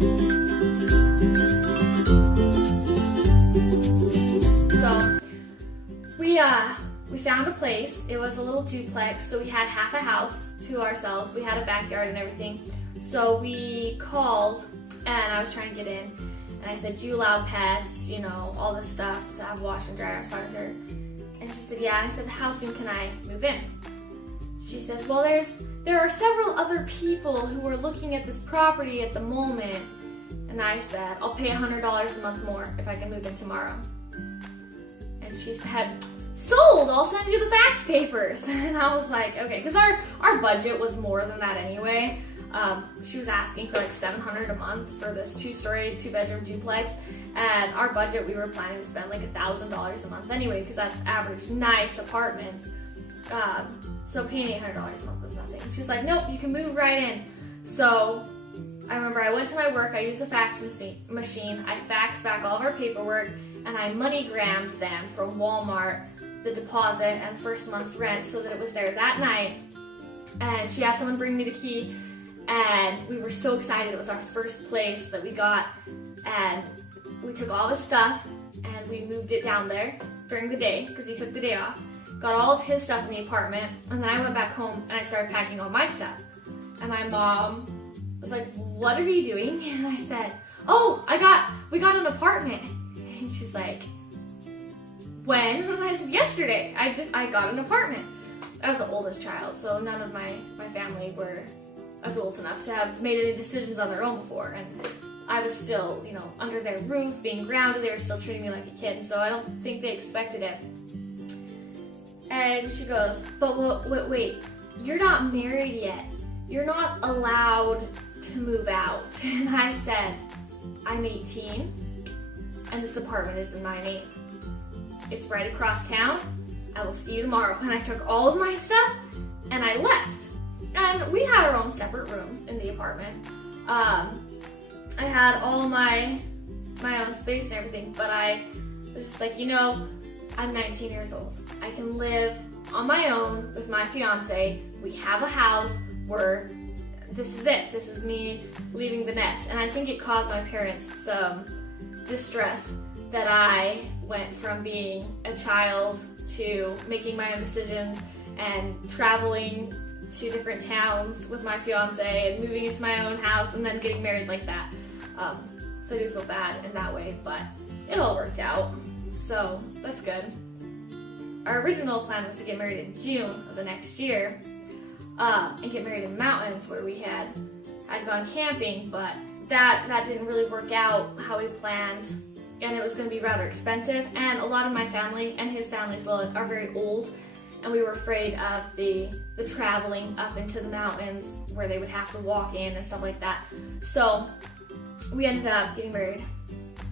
We found a place. It was a little duplex, so we had half a house to ourselves. We had a backyard and everything. So we called, and I was trying to get in, and I said, do you allow pets, you know, all this stuff, to have wash and dryer, starter. And she said, yeah. And I said, how soon can I move in? She says, well, there are several other people who are looking at this property at the moment. And I said, I'll pay $100 a month more if I can move in tomorrow. And she said, sold, I'll send you the fax papers. And I was like, okay, because our budget was more than that anyway. She was asking for like $700 a month for this 2-story, 2-bedroom duplex. And our budget, we were planning to spend like $1,000 a month anyway, because that's average nice apartments. So paying $800 a month was nothing. She's like, nope, you can move right in. So I remember I went to my work, I used a fax machine, I faxed back all of our paperwork, and I MoneyGrammed them from Walmart, the deposit and first month's rent, so that it was there that night. And she had someone bring me the key, and we were so excited. It was our first place that we got, and we took all the stuff and we moved it down there during the day, because he took the day off, got all of his stuff in the apartment, and then I went back home and I started packing all my stuff. And my mom was like, what are you doing? And I said, oh, we got an apartment. And she's like, when? And I said, yesterday. I got an apartment. I was the oldest child, so none of my family were adult enough to have made any decisions on their own before. And I was still, you know, under their roof, being grounded. They were still treating me like a kid, and so I don't think they expected it. And she goes, but wait, you're not married yet. You're not allowed to move out. And I said, I'm 18, and this apartment is in my name. It's right across town. I will see you tomorrow. And I took all of my stuff and I left. And we had our own separate rooms in the apartment. I had all my own space and everything, but I was just like, you know, I'm 19 years old. I can live on my own with my fiance. We have a house. This is it. This is me leaving the nest. And I think it caused my parents some distress that I went from being a child to making my own decisions and traveling to different towns with my fiance and moving into my own house and then getting married like that. So I do feel bad in that way, but it all worked out. So that's good. Our original plan was to get married in June of the next year and get married in mountains where we had gone camping, but that didn't really work out how we planned. And it was going to be rather expensive, and a lot of my family and his family as well are very old, and we were afraid of the traveling up into the mountains where they would have to walk in and stuff like that. So we ended up getting married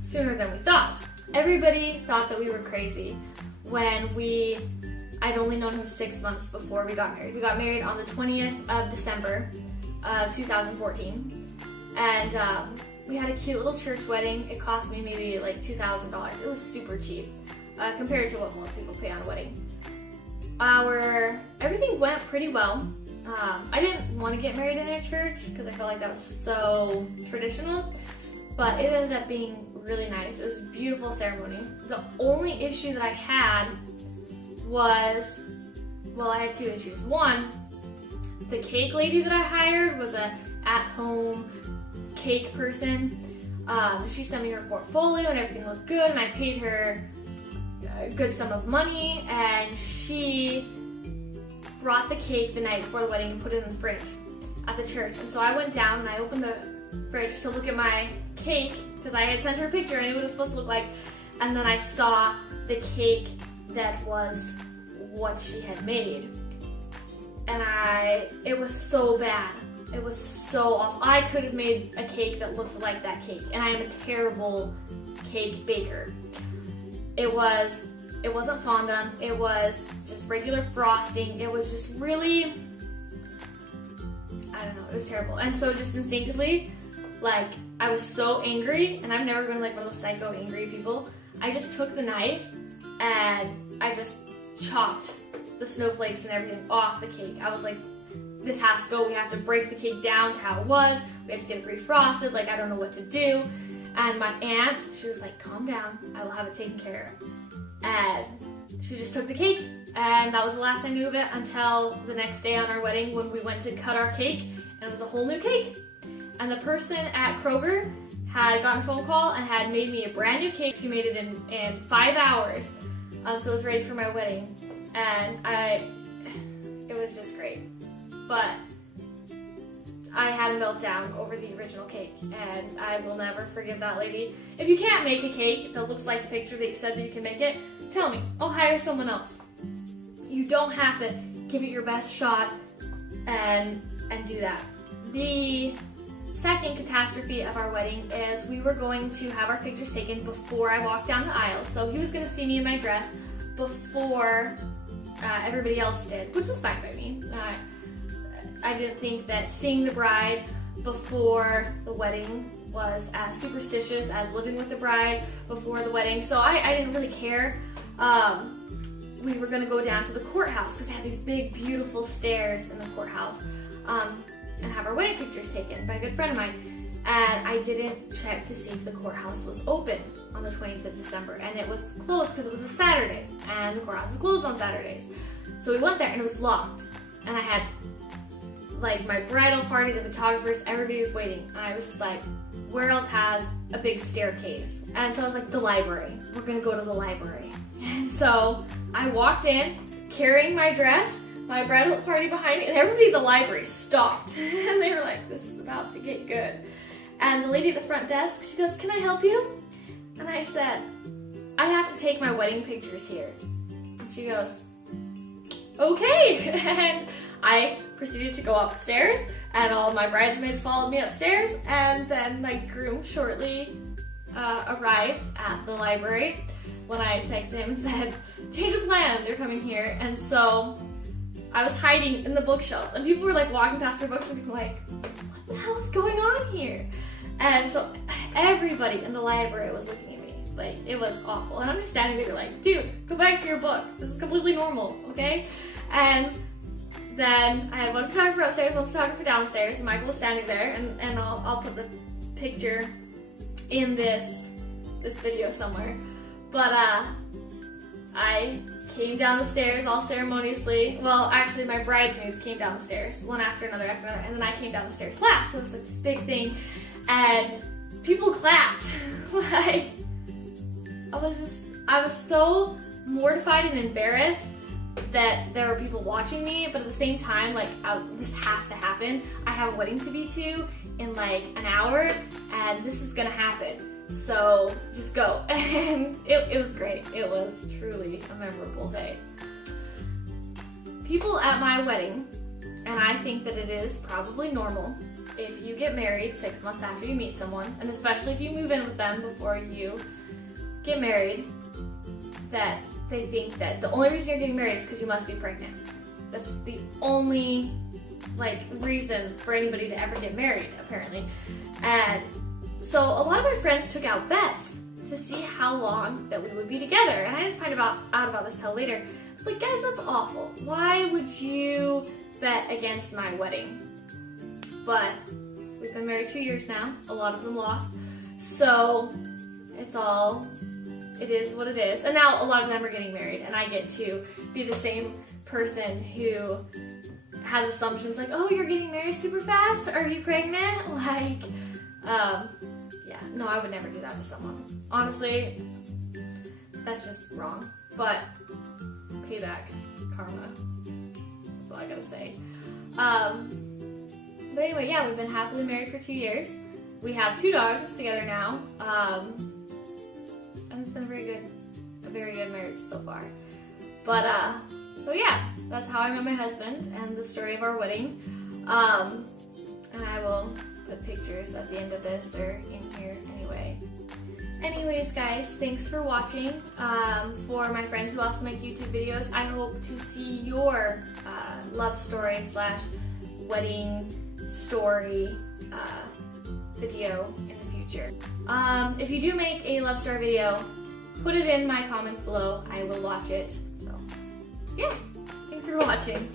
sooner than we thought. Everybody thought that we were crazy when I'd only known him 6 months before we got married. We got married on the 20th of December of 2014, and we had a cute little church wedding. It cost me maybe like $2,000. It was super cheap compared to what most people pay on a wedding. Everything went pretty well. I didn't want to get married in a church because I felt like that was so traditional, but it ended up being really nice. It was a beautiful ceremony. The only issue that I had was, well, I had two issues. One, the cake lady that I hired was a at-home cake person. She sent me her portfolio and everything looked good, and I paid her a good sum of money, and she brought the cake the night before the wedding and put it in the fridge at the church. And so I went down and I opened the fridge to look at my cake because I had sent her a picture. I knew what it was supposed to look like, and then I saw the cake that was what she had made, and it was so bad. It was so awful. I could have made a cake that looked like that cake, and I am a terrible cake baker. It wasn't fondant. It was just regular frosting. It was just really, I don't know, it was terrible. And so just instinctively, like, I was so angry, and I've never been like one of those psycho angry people. I just took the knife and I just chopped the snowflakes and everything off the cake. I was like this has to go. We have to break the cake down to how it was. We have to get it refrosted. Like, I don't know what to do. And my aunt, she was like, calm down. I will have it taken care of. And she just took the cake. And that was the last I knew of it until the next day on our wedding when we went to cut our cake. And it was a whole new cake. And the person at Kroger had gotten a phone call and had made me a brand new cake. She made it in 5 hours. So it was ready for my wedding. And it was just great. But I had a meltdown over the original cake, and I will never forgive that lady. If you can't make a cake that looks like the picture that you said that you can make it, tell me. I'll hire someone else. You don't have to give it your best shot and do that. The second catastrophe of our wedding is we were going to have our pictures taken before I walked down the aisle. So he was going to see me in my dress before everybody else did, which was fine by me. I didn't think that seeing the bride before the wedding was as superstitious as living with the bride before the wedding, so I didn't really care. We were going to go down to the courthouse because they had these big, beautiful stairs in the courthouse, and have our wedding pictures taken by a good friend of mine. And I didn't check to see if the courthouse was open on the 20th of December, and it was closed because it was a Saturday, and the courthouse is closed on Saturdays. So we went there, and it was locked, and I had like my bridal party, the photographers, everybody was waiting. And I was just like, where else has a big staircase? And so I was like, the library. We're gonna go to the library. And so I walked in carrying my dress, my bridal party behind me, and everybody at the library stopped. And they were like, this is about to get good. And the lady at the front desk, she goes, can I help you? And I said, I have to take my wedding pictures here. And she goes, okay. And I proceeded to go upstairs, and all my bridesmaids followed me upstairs, and then my groom shortly arrived at the library when I texted him and said, change of plans, you're coming here. And so I was hiding in the bookshelf, and people were like walking past their books and being like, what the hell is going on here? And so everybody in the library was looking at me. Like, it was awful. And I'm just standing there like, dude, go back to your book. This is completely normal, okay? And then I had one photographer upstairs, one photographer downstairs, and Michael was standing there, and I'll put the picture in this video somewhere. But I came down the stairs all ceremoniously. Well, actually my bridesmaids came down the stairs, one after another, and then I came down the stairs last. So it was like this big thing, and people clapped. Like, I was so mortified and embarrassed that there were people watching me, but at the same time, like, this has to happen. I have a wedding to be to in like an hour, and this is gonna happen. So just go. And it was great. It was truly a memorable day. People at my wedding, and I think that it is probably normal if you get married 6 months after you meet someone, and especially if you move in with them before you get married, that they think that the only reason you're getting married is because you must be pregnant. That's the only reason for anybody to ever get married, apparently. And so a lot of my friends took out bets to see how long that we would be together, and I didn't find out about this till later. I was like, guys, that's awful. Why would you bet against my wedding? But we've been married 2 years now. A lot of them lost, so it is what it is. And now a lot of them are getting married, and I get to be the same person who has assumptions like, oh, you're getting married super fast? Are you pregnant? Like, yeah, no, I would never do that to someone. Honestly, that's just wrong. But payback, karma, that's all I gotta say. But anyway, yeah, we've been happily married for 2 years. We have 2 dogs together now. And it's been a very good marriage so far. But, so yeah, that's how I met my husband and the story of our wedding. And I will put pictures at the end of this or in here anyway. Anyways, guys, thanks for watching. For my friends who also make YouTube videos, I hope to see your love story / wedding story video in the future. If you do make a love story video, put it in my comments below. I will watch it. So, yeah, thanks for watching.